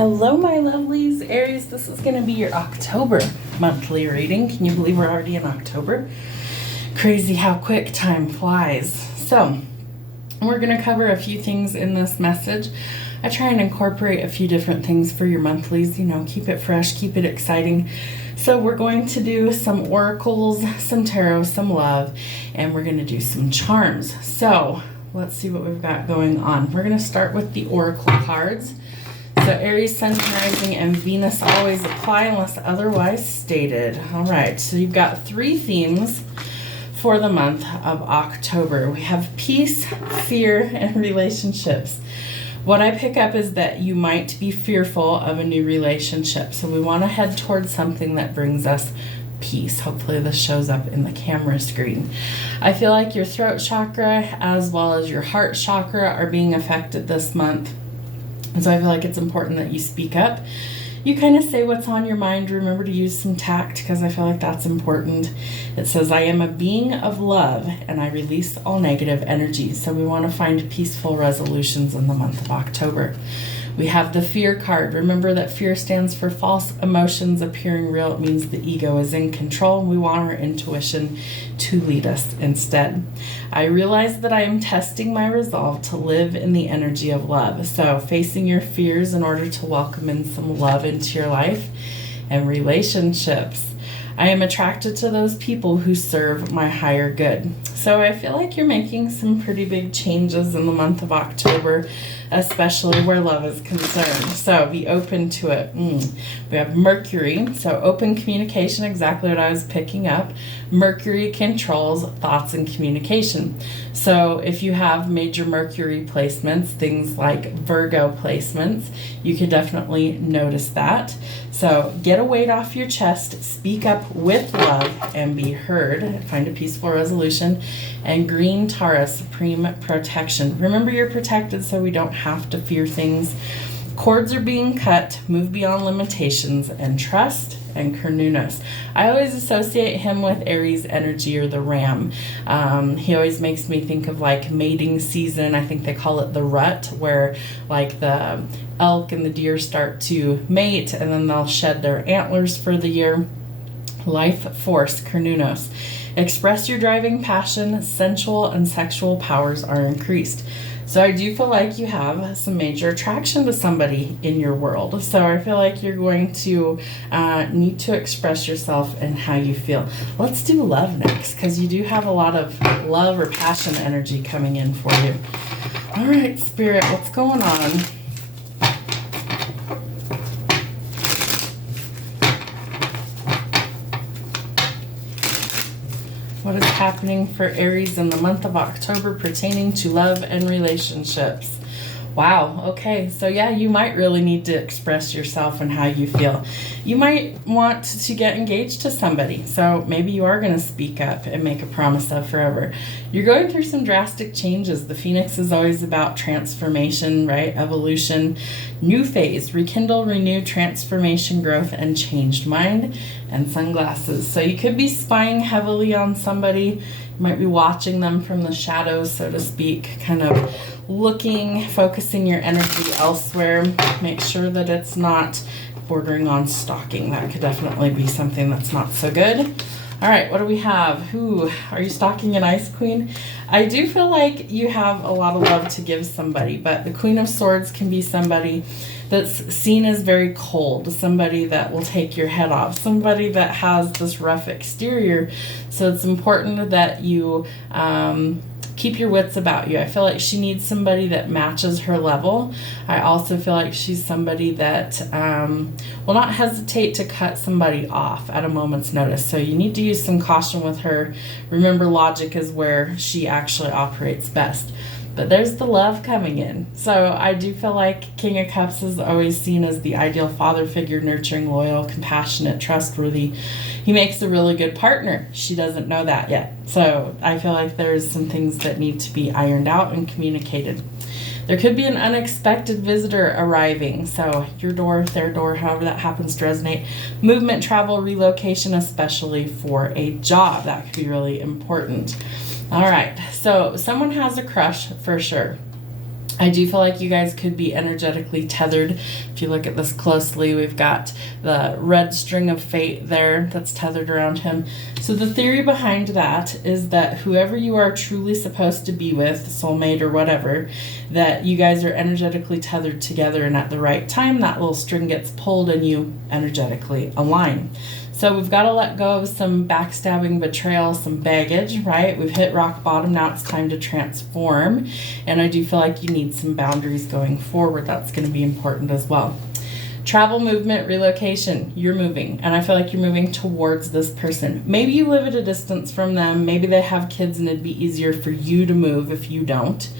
Hello, my lovelies. Aries, this is going to be your October monthly reading. Can you believe we're already in October? Crazy how quick time flies. So, we're going to cover a few things in this message. I try and incorporate a few different things for your monthlies, keep it fresh, keep it exciting. So we're going to do some oracles, some tarot, some love, and we're going to do some charms. So let's see what we've got going on. We're going to start with the oracle cards. So Aries, Sun, Rising, and Venus always apply unless otherwise stated. All right, so you've got 3 themes for the month of October. We have peace, fear, and relationships. What I pick up is that you might be fearful of a new relationship. So we want to head towards something that brings us peace. Hopefully this shows up in the camera screen. I feel like your throat chakra as well as your heart chakra are being affected this month. And so I feel like it's important that you speak up. You kind of say what's on your mind. Remember to use some tact because I feel like that's important. It says, I am a being of love and I release all negative energies. So we want to find peaceful resolutions in the month of October. We have the fear card. Remember that fear stands for false emotions appearing real. It means the ego is in control. We want our intuition to lead us instead. I realize that I am testing my resolve to live in the energy of love. So facing your fears in order to welcome in some love into your life and relationships. I am attracted to those people who serve my higher good. So I feel like you're making some pretty big changes in the month of October, especially where love is concerned. So be open to it. We have Mercury, so open communication, exactly what I was picking up. Mercury controls thoughts and communication. So if you have major Mercury placements, things like Virgo placements, you can definitely notice that. So get a weight off your chest, speak up with love, and be heard. Find a peaceful resolution. And green Tara, supreme protection. Remember, you're protected, so we don't have to fear things. Cords are being cut, move beyond limitations, and trust and Carnunos. I always associate him with Aries energy or the ram. He always makes me think of like mating season. I think they call it the rut, where like the elk and the deer start to mate and then they'll shed their antlers for the year. Life force, Carnunos. Express your driving passion, sensual and sexual powers are increased. So I do feel like you have some major attraction to somebody in your world. So I feel like you're going to need to express yourself and how you feel. Let's do love next, because you do have a lot of love or passion energy coming in for you. All right, Spirit, what's going on? What is happening for Aries in the month of October pertaining to love and relationships? Wow, okay, so yeah, you might really need to express yourself and how you feel. You might want to get engaged to somebody, so maybe you are going to speak up and make a promise of forever. You're going through some drastic changes. The Phoenix is always about transformation, right? Evolution, new phase, rekindle, renew, transformation, growth, and changed mind, and sunglasses. So you could be spying heavily on somebody. You might be watching them from the shadows, so to speak, kind of looking, focusing your energy elsewhere. Make sure that it's not bordering on stalking. That could definitely be something that's not so good. All right, what do we have? Who are you stalking? An Ice Queen? I do feel like you have a lot of love to give somebody, but the Queen of Swords can be somebody that's seen as very cold, somebody that will take your head off, somebody that has this rough exterior. So it's important that you keep your wits about you. I feel like she needs somebody that matches her level. I also feel like she's somebody that will not hesitate to cut somebody off at a moment's notice. So you need to use some caution with her. Remember, logic is where she actually operates best. But there's the love coming in. So I do feel like King of Cups is always seen as the ideal father figure, nurturing, loyal, compassionate, trustworthy. He makes a really good partner. She doesn't know that yet. So I feel like there's some things that need to be ironed out and communicated. There could be an unexpected visitor arriving. So your door, their door, however that happens to resonate. Movement, travel, relocation, especially for a job. That could be really important. All right, so someone has a crush for sure. I do feel like you guys could be energetically tethered. If you look at this closely, we've got the red string of fate there that's tethered around him. So the theory behind that is that whoever you are truly supposed to be with, soulmate or whatever, that you guys are energetically tethered together, and at the right time that little string gets pulled and you energetically align. So we've got to let go of some backstabbing, betrayal, some baggage, right? We've hit rock bottom. Now it's time to transform. And I do feel like you need some boundaries going forward. That's going to be important as well. Travel, movement, relocation. You're moving. And I feel like you're moving towards this person. Maybe you live at a distance from them. Maybe they have kids and it'd be easier for you to move if you don't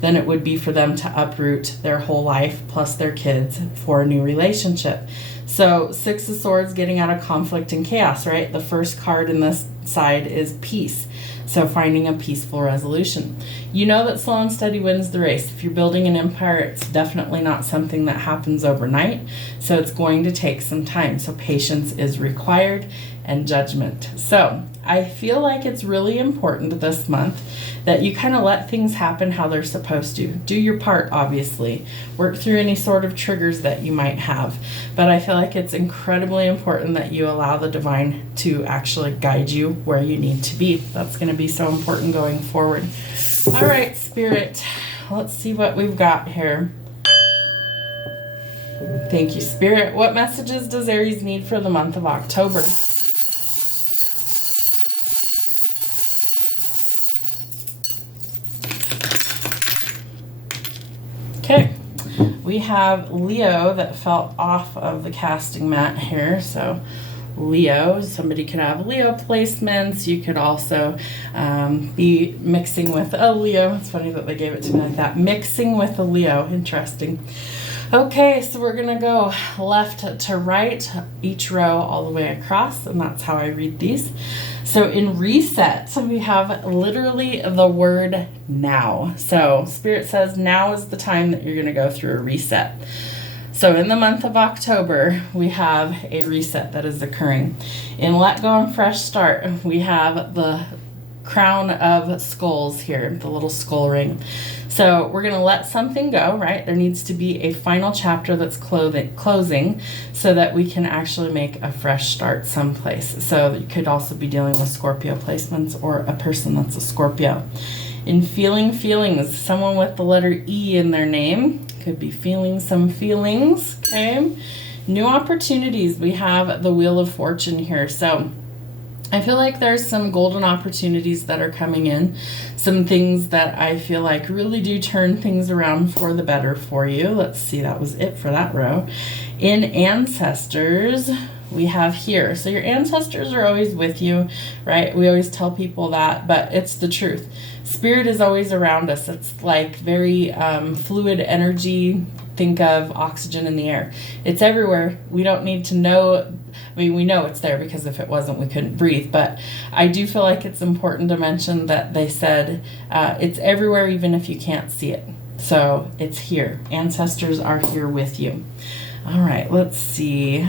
than it would be for them to uproot their whole life plus their kids for a new relationship. So 6 of Swords, getting out of conflict and chaos, right? The first card in this side is peace. So finding a peaceful resolution. You know that slow and steady wins the race. If you're building an empire, it's definitely not something that happens overnight. So it's going to take some time. So patience is required and judgment. So I feel like it's really important this month that you kind of let things happen how they're supposed to. Do your part, obviously. Work through any sort of triggers that you might have. But I feel like it's incredibly important that you allow the divine to actually guide you where you need to be. That's going to be so important going forward. All right, Spirit. Let's see what we've got here. Thank you, Spirit. What messages does Aries need for the month of October? Okay, we have Leo that fell off of the casting mat here. So Leo, somebody could have Leo placements. You could also be mixing with a Leo. It's funny that they gave it to me like that. Mixing with a Leo. Interesting. Okay, so we're going to go left to right, each row all the way across, and that's how I read these. So in reset, we have literally the word now. So Spirit says now is the time that you're going to go through a reset. So in the month of October, we have a reset that is occurring. In Let Go and Fresh Start, we have the crown of skulls here, the little skull ring. So we're going to let something go, right? There needs to be a final chapter that's closing so that we can actually make a fresh start someplace. So you could also be dealing with Scorpio placements or a person that's a Scorpio. In feeling feelings, someone with the letter E in their name could be feeling some feelings, okay? New opportunities, we have the Wheel of Fortune here. So I feel like there's some golden opportunities that are coming in, some things that I feel like really do turn things around for the better for you. Let's see, that was it for that row. In ancestors, we have here. So your ancestors are always with you, right? We always tell people that, but it's the truth. Spirit is always around us. It's like very fluid energy. Think of oxygen in the air. It's everywhere. We don't need to know. I mean, we know it's there because if it wasn't, we couldn't breathe. But I do feel like it's important to mention that they said it's everywhere, even if you can't see it. So it's here. Ancestors are here with you. All right, let's see.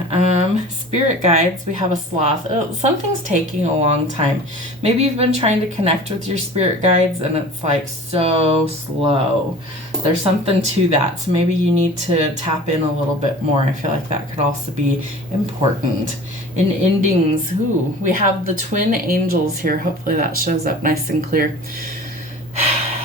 Spirit guides, we have a sloth. Something's taking a long time. Maybe you've been trying to connect with your spirit guides and it's like so slow. There's something to that. So maybe you need to tap in a little bit more. I feel like that could also be important. In endings, we have the twin angels here. Hopefully that shows up nice and clear.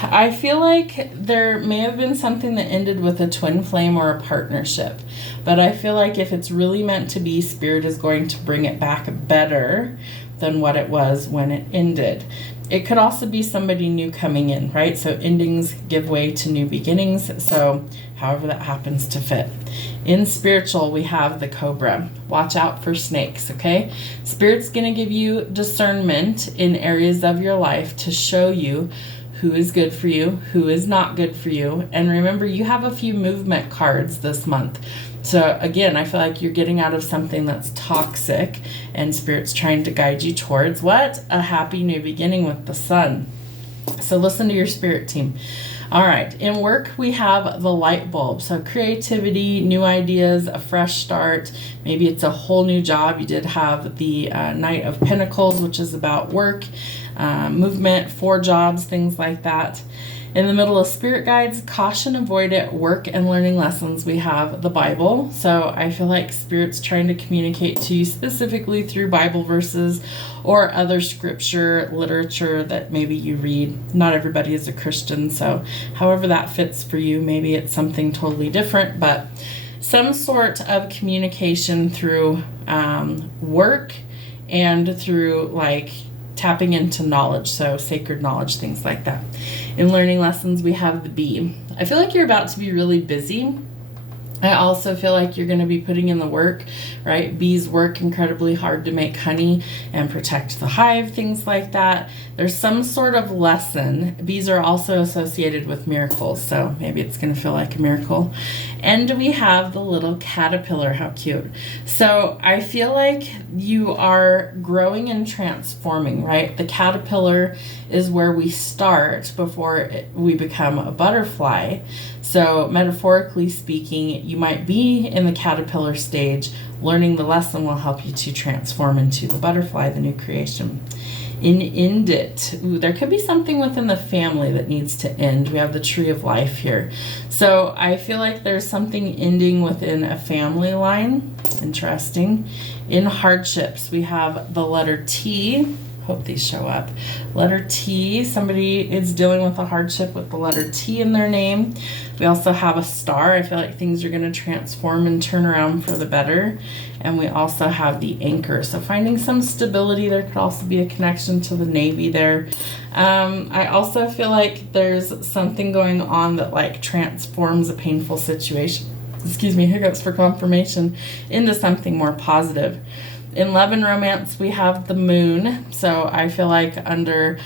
I feel like there may have been something that ended with a twin flame or a partnership, but I feel like if it's really meant to be, Spirit is going to bring it back better than what it was when it ended. It could also be somebody new coming in, right? So endings give way to new beginnings, so however that happens to fit. In spiritual, we have the Cobra. Watch out for snakes, okay? Spirit's going to give you discernment in areas of your life to show you who is good for you, who is not good for you. And remember, you have a few movement cards this month. So again, I feel like you're getting out of something that's toxic and Spirit's trying to guide you towards what? A happy new beginning with the Sun. So listen to your Spirit team. All right, in work, we have the light bulb. So creativity, new ideas, a fresh start. Maybe it's a whole new job. You did have the Knight of Pentacles, which is about work, movement, 4 jobs, things like that. In the middle of spirit guides, caution, avoid it, work and learning lessons, we have the Bible. So I feel like Spirit's trying to communicate to you specifically through Bible verses or other scripture literature that maybe you read. Not everybody is a Christian, so however that fits for you, maybe it's something totally different, but some sort of communication through work and through like tapping into knowledge, so sacred knowledge, things like that. In learning lessons, we have the bee. I feel like you're about to be really busy. I also feel like you're going to be putting in the work, right? Bees work incredibly hard to make honey and protect the hive, things like that. There's some sort of lesson. Bees are also associated with miracles, so maybe it's going to feel like a miracle. And we have the little caterpillar. How cute. So I feel like you are growing and transforming, right? The caterpillar is where we start before we become a butterfly. So metaphorically speaking, you might be in the caterpillar stage. Learning the lesson will help you to transform into the butterfly, the new creation. End it. Ooh, there could be something within the family that needs to end. We have the tree of life here. So I feel like there's something ending within a family line. Interesting. In hardships, we have the letter T. Hope these show up. Letter T. Somebody is dealing with a hardship with the letter T in their name. We also have a star. I feel like things are going to transform and turn around for the better. And we also have the anchor. So finding some stability. There could also be a connection to the Navy there. I also feel like there's something going on that like transforms a painful situation. Excuse me, hiccups for confirmation into something more positive. In love and romance, we have the moon. So I feel like under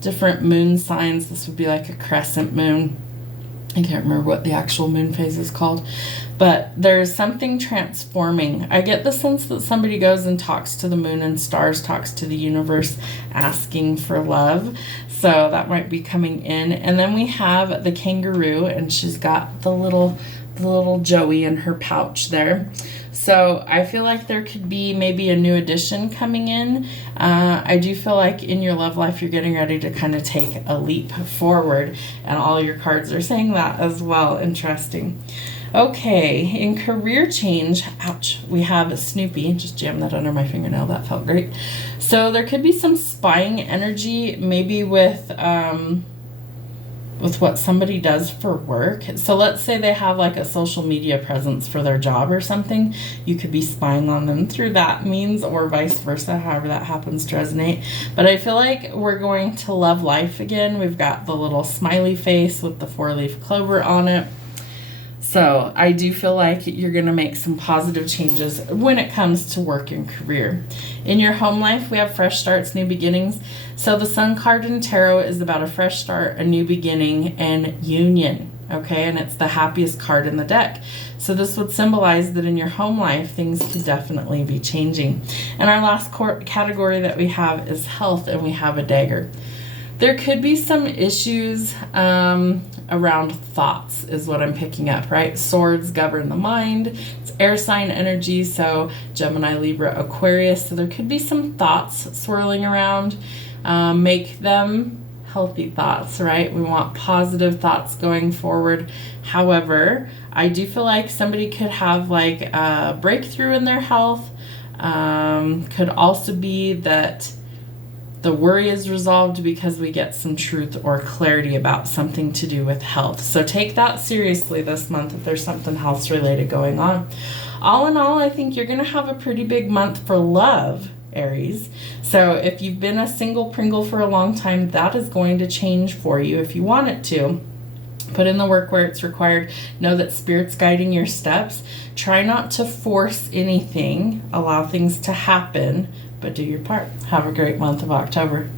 different moon signs, this would be like a crescent moon. I can't remember what the actual moon phase is called, but there's something transforming. I get the sense that somebody goes and talks to the moon and stars, talks to the universe, asking for love. So that might be coming in. And then we have the kangaroo, and she's got the little Joey in her pouch there. So I feel like there could be maybe a new addition coming in. I do feel like in your love life, you're getting ready to kind of take a leap forward, and all your cards are saying that as well. Interesting. Okay, in career change, ouch, we have Snoopy. Just jammed that under my fingernail. That felt great. So there could be some spying energy, maybe with what somebody does for work. So let's say they have like a social media presence for their job or something. You could be spying on them through that means, or vice versa, however that happens to resonate. But I feel like we're going to love life again. We've got the little smiley face with the 4-leaf clover on it. So I do feel like you're going to make some positive changes when it comes to work and career. In your home life, we have fresh starts, new beginnings. So the Sun card in tarot is about a fresh start, a new beginning, and union. Okay, and it's the happiest card in the deck. So this would symbolize that in your home life, things could definitely be changing. And our last category that we have is health, and we have a dagger. There could be some issues around thoughts is what I'm picking up, right? Swords govern the mind. It's air sign energy, so Gemini, Libra, Aquarius. So there could be some thoughts swirling around. Make them healthy thoughts, right? We want positive thoughts going forward. However, I do feel like somebody could have like a breakthrough in their health. Could also be that the worry is resolved because we get some truth or clarity about something to do with health. So take that seriously this month if there's something health related going on. All in all, I think you're going to have a pretty big month for love, Aries. So if you've been a single Pringle for a long time, that is going to change for you if you want it to. Put in the work where it's required. Know that Spirit's guiding your steps. Try not to force anything. Allow things to happen, but do your part. Have a great month of October.